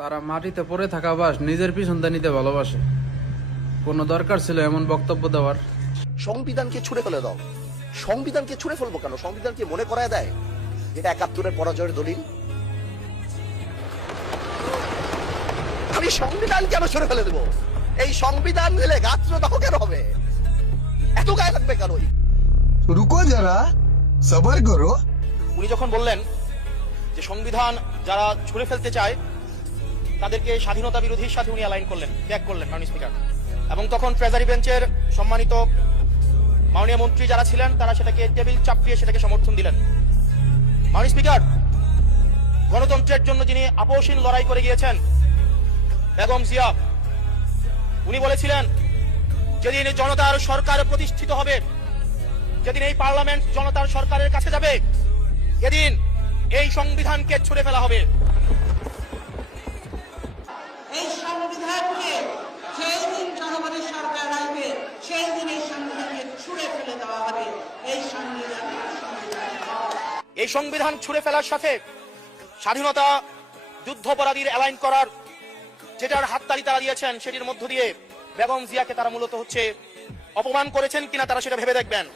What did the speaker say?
তারা মাটিতে পড়ে থাকা বাস নিজের পিছন দিয়ে নিতে ভালোবাসে। কোনো দরকার ছিল এমন বক্তব্য দেওয়ার? সংবিধানকে ছুঁড়ে ফেলে দাও। সংবিধানকে ছুঁড়ে ফেলবো কেন? সংবিধানকে মনে করায় দেয় যেটা ৭১-এর পরাজয়ের দলিল। আমি সংবিধান কেন ছুঁড়ে ফেলে দেবো? এই সংবিধান দিলে গাত্রদাহ কেন হবে? এত গায়ে লাগবে কেন? রুকো যারা, সবার করো। উনি যখন বললেন যে সংবিধান যারা ছুঁড়ে ফেলতে চায় তাদেরকে স্বাধীনতা বিরোধীর সাথে উনি অ্যালাইন করলেন, ত্যাগ করলেন মাননীয় স্পিকার। এবং তখন ট্রেজারি বেঞ্চের সম্মানিত মাননীয় মন্ত্রী যারা ছিলেন তারা সেটাকে টেবিল চাপড়িয়ে সেটাকে সমর্থন দিলেন। মাননীয় স্পিকার, গণতন্ত্রের জন্য যিনি আপোষহীন লড়াই করে গিয়েছেন বেগম জিয়া, উনি বলেছিলেন যেদিন জনতার সরকার প্রতিষ্ঠিত হবে, যেদিন এই পার্লামেন্ট জনতার সরকারের কাছে যাবে, এদিন এই সংবিধানকে ছুঁড়ে ফেলা হবে। এই সংবিধানকে যেই দিন জনগণের সরকার আসবে সেই দিন এই সংবিধানকে ছুঁড়ে ফেলে দেওয়া হবে। এই সংবিধান ছুঁড়ে ফেলার সাথে স্বাধীনতা যুদ্ধাপরাধীর অ্যালাইন করার যেটার হাততালি তারা দিয়েছেন সেটির মধ্য দিয়ে বেগম জিয়াকে তারা মূলত অপমান করেছেন কিনা তারা সেটা ভেবে দেখবেন।